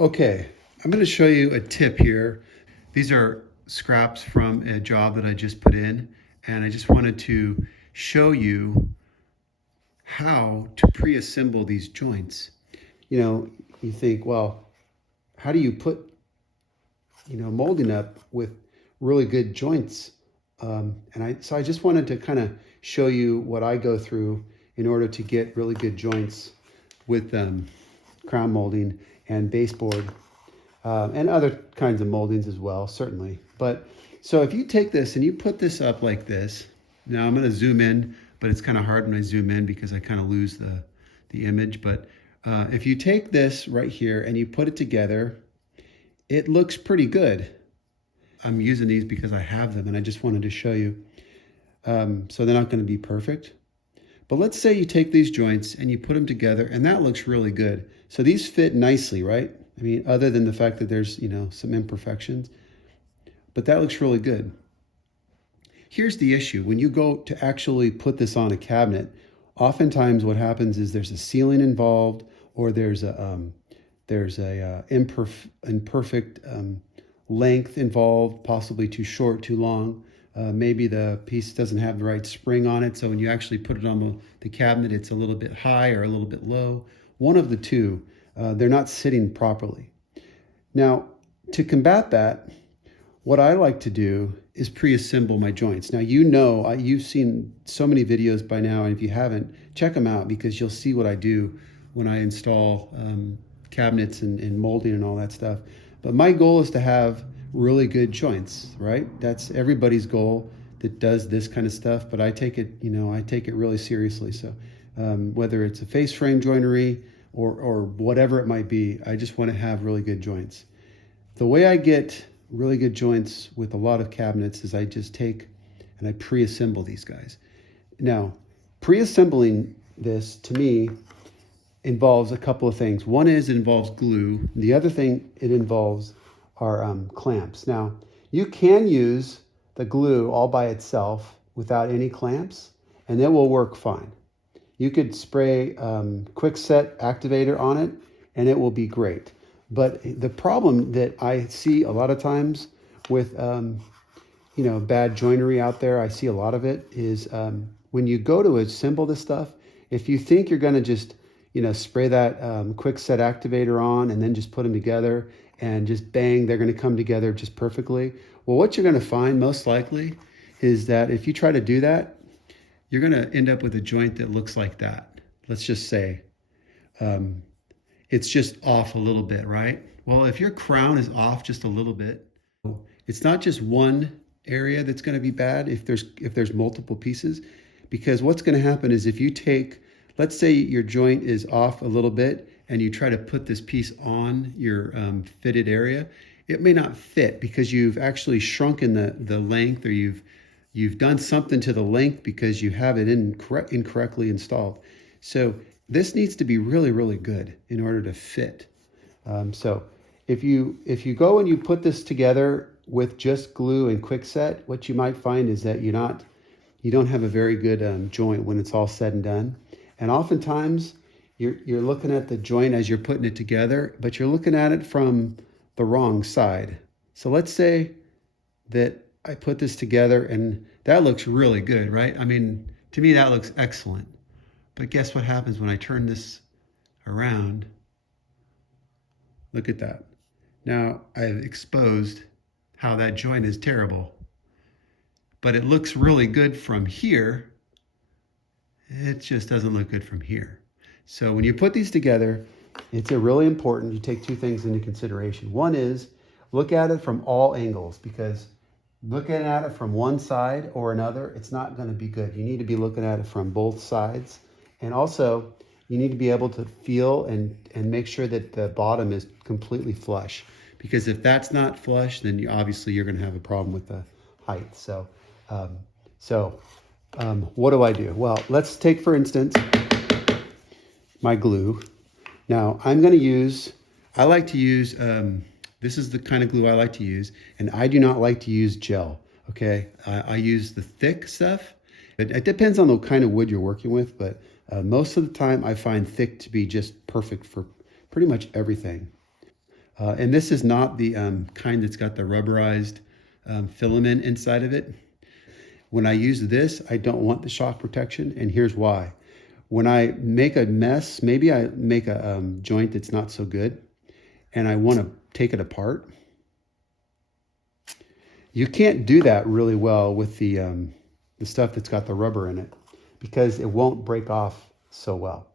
Okay, I'm going to show you a tip here. These are scraps from a job that I just put in, and I just wanted to show you how to pre-assemble these joints. You think, well, how do you put, molding up with really good joints? So I just wanted to kind of show you what I go through in order to get really good joints with crown molding and baseboard. And other kinds of moldings as well, certainly. But so if you take this and you put this up like this, now I'm going to zoom in, but it's kind of hard when I zoom in because I kind of lose the image. But if you take this right here and you put it together, it looks pretty good. I'm using these because I have them and I just wanted to show you. So they're not going to be perfect. But let's say you take these joints and you put them together and that looks really good. So these fit nicely, right? I mean, other than the fact that there's, some imperfections, but that looks really good. Here's the issue. When you go to actually put this on a cabinet, oftentimes what happens is there's a ceiling involved or there's a imperfect length involved, possibly too short, too long. Maybe the piece doesn't have the right spring on it, so when you actually put it on the cabinet, it's a little bit high or a little bit low. One of the two. They're not sitting properly. Now, to combat that, what I like to do is pre-assemble my joints. Now, you've seen so many videos by now, and if you haven't, check them out because you'll see what I do when I install cabinets and molding and all that stuff. But my goal is to have really good joints, right? That's everybody's goal that does this kind of stuff, but I take it really seriously. So whether it's a face frame joinery, or whatever it might be, I just want to have really good joints. The way I get really good joints with a lot of cabinets is I just take and I pre-assemble these guys. Now, pre-assembling this to me involves a couple of things. One is it involves glue. The other thing it involves are clamps. Now, you can use the glue all by itself without any clamps, and it will work fine. You could spray quick set activator on it and it will be great. But the problem that I see a lot of times with bad joinery out there, I see a lot of it is when you go to assemble this stuff, if you think you're going to just spray that quick set activator on and then just put them together and just bang, they're going to come together just perfectly. Well, what you're going to find most likely is that if you try to do that, you're going to end up with a joint that looks like that. Let's just say it's just off a little bit, right? Well, if your crown is off just a little bit, it's not just one area that's going to be bad if there's multiple pieces, because what's going to happen is if you take, let's say your joint is off a little bit and you try to put this piece on your fitted area, it may not fit because you've actually shrunken the length, or you've done something to the length because you have it incorrectly installed. So this needs to be really, really good in order to fit. So if you go and you put this together with just glue and quick set, what you might find is that you don't have a very good joint when it's all said and done. And oftentimes you're looking at the joint as you're putting it together, but you're looking at it from the wrong side. So let's say that I put this together and that looks really good, right? I mean, to me, that looks excellent. But guess what happens when I turn this around? Look at that. Now I've exposed how that joint is terrible, but it looks really good from here. It just doesn't look good from here. So when you put these together, it's really important you take two things into consideration. One is look at it from all angles, because looking at it from one side or another, it's not going to be good. You need to be looking at it from both sides. And also, you need to be able to feel and make sure that the bottom is completely flush. Because if that's not flush, then obviously you're going to have a problem with the height. So what do I do? Well, let's take, for instance, my glue. Now, I like to use, this is the kind of glue I like to use, and I do not like to use gel, okay? I use the thick stuff. It depends on the kind of wood you're working with, but most of the time I find thick to be just perfect for pretty much everything. And this is not the kind that's got the rubberized filament inside of it. When I use this, I don't want the shock protection, and here's why. When I make a mess, maybe I make a joint that's not so good, and I want to take it apart. You can't do that really well with the stuff that's got the rubber in it because it won't break off so well.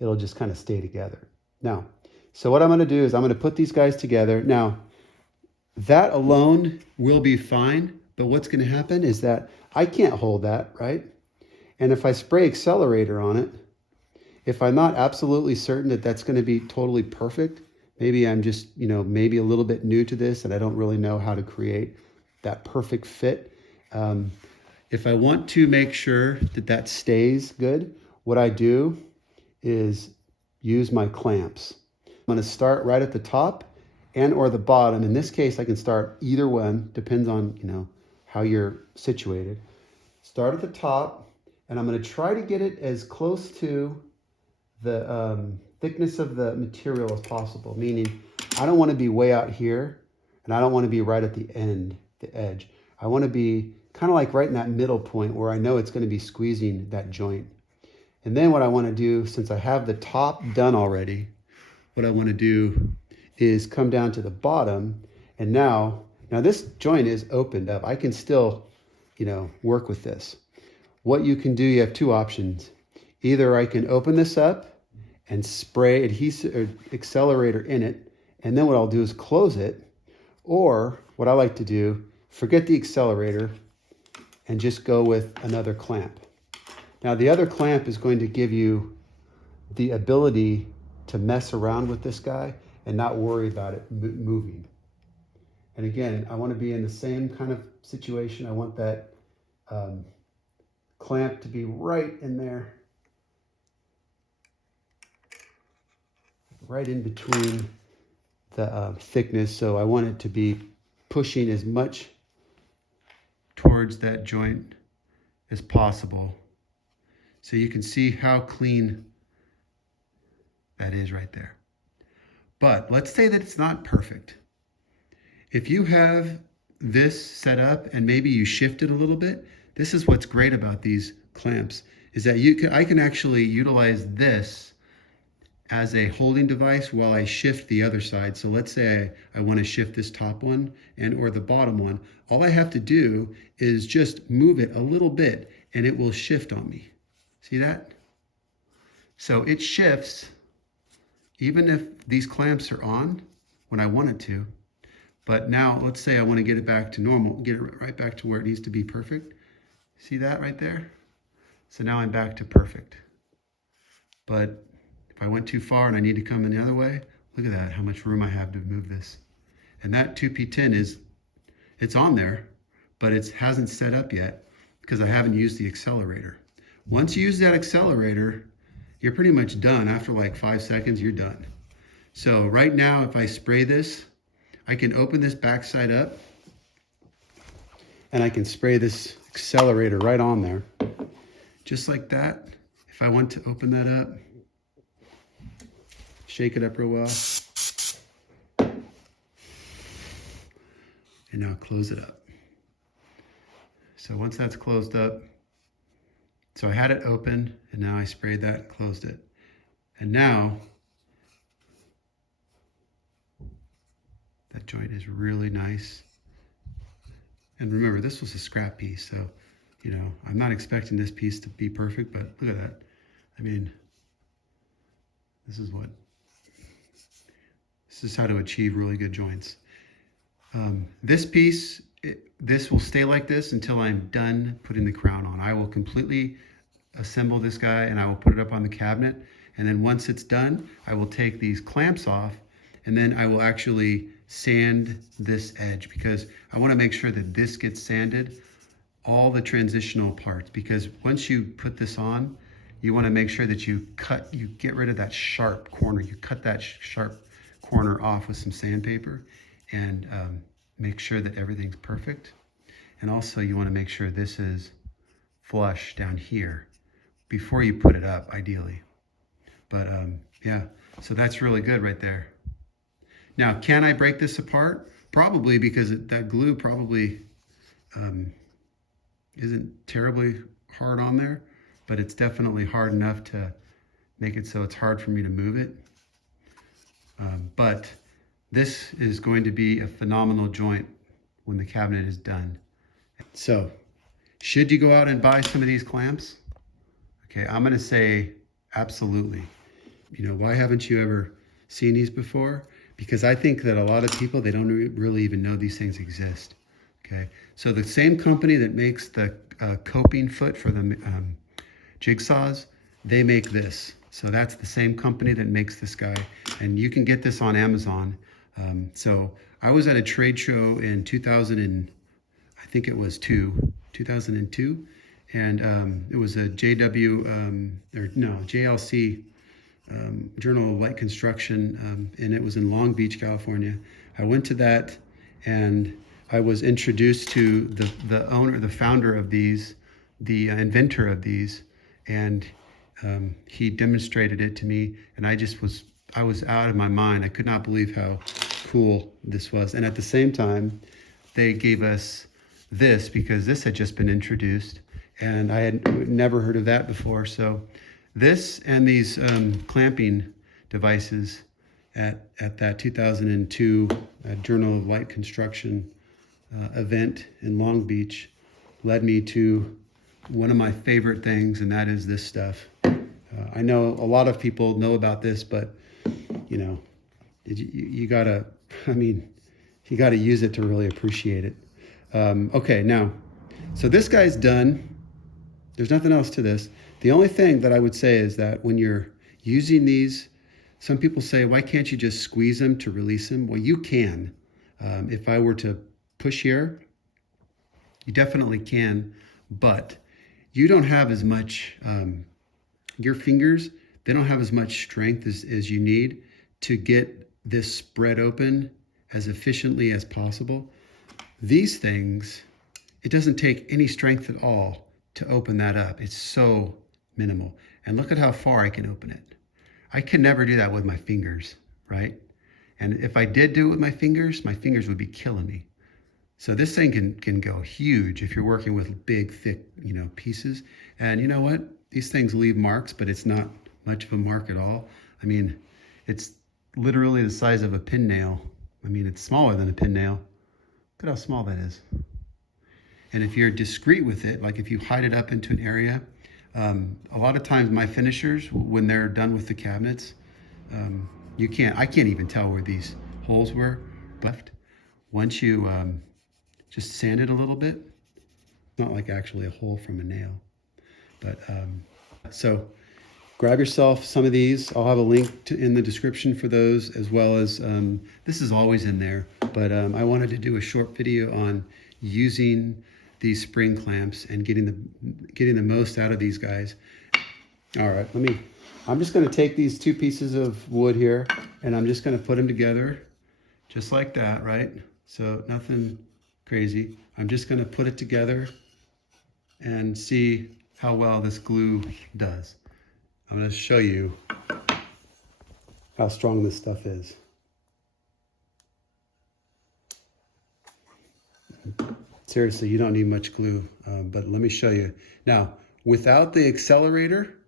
It'll just kind of stay together. Now, so what I'm going to do is I'm going to put these guys together. Now, that alone will be fine, but what's going to happen is that I can't hold that, right? And if I spray accelerator on it, if I'm not absolutely certain that that's going to be totally perfect, maybe I'm just, maybe a little bit new to this and I don't really know how to create that perfect fit. If I want to make sure that that stays good, what I do is use my clamps. I'm going to start right at the top and or the bottom. In this case, I can start either one, depends on, how you're situated. Start at the top, and I'm going to try to get it as close to the thickness of the material as possible, meaning I don't want to be way out here, and I don't want to be right at the end, the edge. I want to be kind of like right in that middle point where I know it's going to be squeezing that joint. And then what I want to do, since I have the top done already, what I want to do is come down to the bottom. And now this joint is opened up. I can still, work with this. What you can do, you have two options. Either I can open this up and spray adhesive or accelerator in it, and then what I'll do is close it. Or what I like to do, forget the accelerator and just go with another clamp. Now the other clamp is going to give you the ability to mess around with this guy and not worry about it moving. And again, I want to be in the same kind of situation. I want that clamp to be right in there, right in between the thickness. So I want it to be pushing as much towards that joint as possible. So you can see how clean that is right there. But let's say that it's not perfect. If you have this set up and maybe you shift it a little bit, this is what's great about these clamps, is that I can actually utilize this as a holding device while I shift the other side. So let's say I want to shift this top one or the bottom one. All I have to do is just move it a little bit and it will shift on me. See that? So it shifts even if these clamps are on when I want it to. But now let's say I want to get it back to normal, get it right back to where it needs to be perfect. See that right there? So now I'm back to perfect. But if I went too far and I need to come in the other way, look at that, how much room I have to move this. And that 2P10 it's on there, but it hasn't set up yet because I haven't used the accelerator. Once you use that accelerator, you're pretty much done. After like 5 seconds, you're done. So right now, if I spray this, I can open this backside up and I can spray this accelerator right on there. Just like that. If I want to open that up, shake it up real well. And now close it up. So once that's closed up, so I had it open and now I sprayed that and closed it. And now that joint is really nice. And remember, this was a scrap piece, so I'm not expecting this piece to be perfect, but look at that. I mean, this is how to achieve really good joints. This piece, this will stay like this until I'm done putting the crown on. I will completely assemble this guy and I will put it up on the cabinet. And then once it's done, I will take these clamps off and then I will actually sand this edge because I want to make sure that this gets sanded, all the transitional parts, because once you put this on, you want to make sure that you get rid of that sharp corner. You cut that sharp corner off with some sandpaper and make sure that everything's perfect. And also you want to make sure this is flush down here before you put it up, ideally. But yeah, so that's really good right there. Now, can I break this apart? Probably, because that glue probably um, isn't terribly hard on there, but it's definitely hard enough to make it so it's hard for me to move it. But this is going to be a phenomenal joint when the cabinet is done. So, should you go out and buy some of these clamps? Okay, I'm gonna say absolutely. You know, why haven't you ever seen these before? Because I think that a lot of people, they don't really even know these things exist. Okay, so the same company that makes the coping foot for the jigsaws, they make this. So that's the same company that makes this guy, and you can get this on Amazon. So I was at a trade show in 2000 and I think it was 2002, and it was a JLC Journal of Light Construction, and it was in Long Beach, California. I went to that, and I was introduced to the owner, the founder of these, the inventor of these, and he demonstrated it to me, and I was out of my mind. I could not believe how cool this was. And at the same time, they gave us this because this had just been introduced, and I had never heard of that before. So this and these clamping devices at that 2002 Journal of Light Construction event in Long Beach led me to one of my favorite things, and that is this stuff. I know a lot of people know about this, but you know, you gotta, I mean, you gotta use it to really appreciate it. Okay, now, so this guy's done. There's nothing else to this. The only thing that I would say is that when you're using these, some people say, why can't you just squeeze them to release them? Well, you can. If I were to push here, you definitely can, but you don't have as much, your fingers, they don't have as much strength as you need to get this spread open as efficiently as possible. These things, it doesn't take any strength at all to open that up. It's so minimal. And look at how far I can open it. I can never do that with my fingers, right? And if I did do it with my fingers would be killing me. So this thing can go huge if you're working with big, thick, pieces. And you know what? These things leave marks, but it's not much of a mark at all. I mean, it's literally the size of a pin nail. I mean, it's smaller than a pin nail. Look at how small that is. And if you're discreet with it, like if you hide it up into an area, a lot of times my finishers, when they're done with the cabinets, I can't even tell where these holes were left. Once you just sand it a little bit, not like actually a hole from a nail. But so grab yourself some of these. I'll have a link in the description for those, as well as this is always in there. But I wanted to do a short video on using these spring clamps and getting the most out of these guys. All right, I'm just going to take these two pieces of wood here, and I'm just going to put them together just like that, right? So nothing crazy. I'm just going to put it together and see how well this glue does. I'm going to show you how strong this stuff is. Seriously, you don't need much glue, but let me show you. Now, without the accelerator,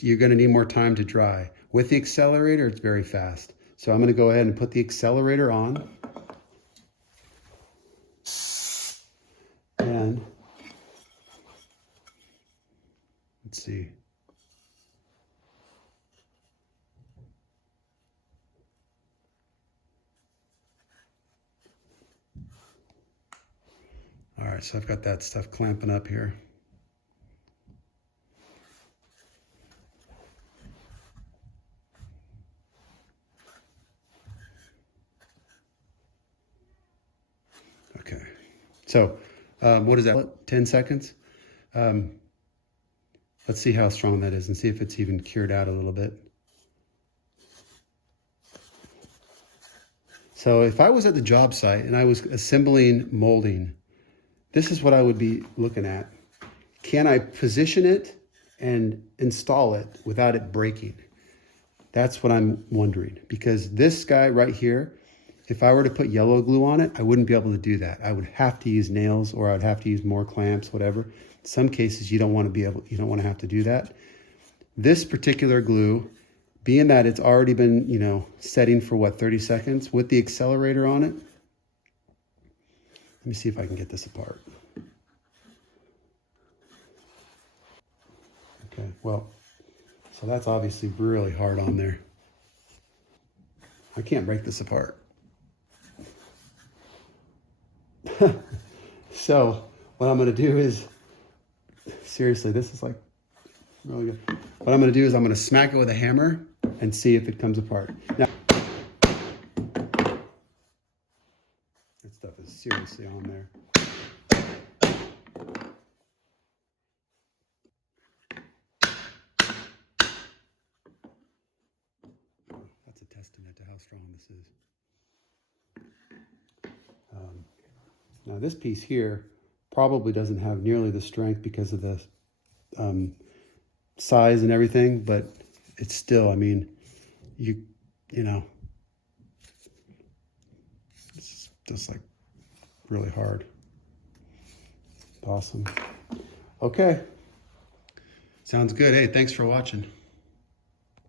you're going to need more time to dry. With the accelerator, it's very fast. So I'm going to go ahead and put the accelerator on. And let's see. All right, so I've got that stuff clamping up here. Okay, so what is that, 10 seconds? Let's see how strong that is and see if it's even cured out a little bit. So if I was at the job site and I was assembling molding, this is what I would be looking at. Can I position it and install it without it breaking? That's what I'm wondering, because this guy right here, if I were to put yellow glue on it, I wouldn't be able to do that. I would have to use nails, or I'd have to use more clamps, whatever. In some cases, you don't want to have to do that. This particular glue, being that it's already been, setting for what, 30 seconds with the accelerator on it. Let me see if I can get this apart. Okay, well, so that's obviously really hard on there. I can't break this apart. So what I'm going to do is, seriously, this is like really good. What I'm going to do is I'm going to smack it with a hammer and see if it comes apart. Now, that stuff is seriously on there. That's a testament to how strong this is. Now this piece here probably doesn't have nearly the strength because of the size and everything, but it's still, I mean, it's just like really hard. Awesome. Okay. Sounds good. Hey, thanks for watching.